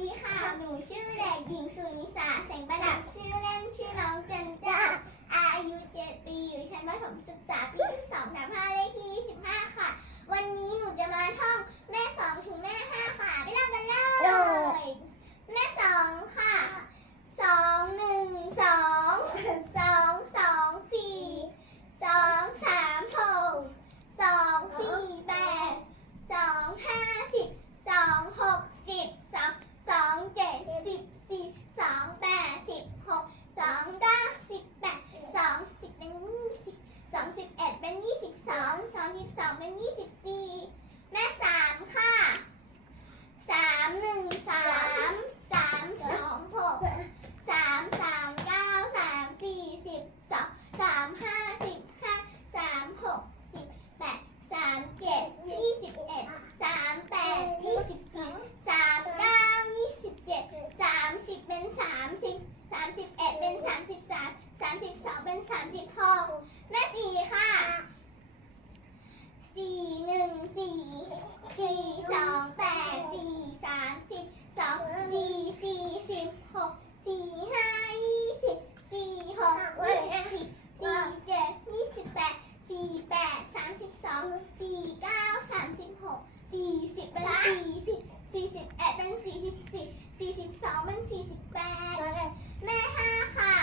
ดีค่ะ หนูชื่อเด็กหญิงสุนิสาแสงประดับ ชื่อเล่นชื่อน้องจันจ้า อายุเจ็ดปี อยู่ชั้นประถมศึกษาปีที่สองทับห้าเลขที่ องเป็นยี่สิบสี่แม่สามค่ะสามหนึ่งสามสามสองหกสามสามเก้าสามสี่สิบสองสามห้าสิบห้าสามหกสิบแปดสามเจ็ดยี่สิบเอ็ดสามแปดยี่สิบสี่สามเก้ายี่สิบเจ็ดสามสิบเป็นสามสิบสามสิบเอ็ดเป็นสามสิบสามสามสิบสองเป็นสามสิบหกแม่สี่ สี่สี่สิบหกสี่ห้ายี่สิบสี่หกยี่สิบสี่เจ็ดยี่สิบแปดสี่แปดสามสิบสองสี่เก้าสามสิบหกสี่สิบเป็นสี่สิบสี่สิบเอ็ดเป็นสี่สิบสี่สี่สิบสองเป็นสี่สิบแปดแม่ห้าค่ะ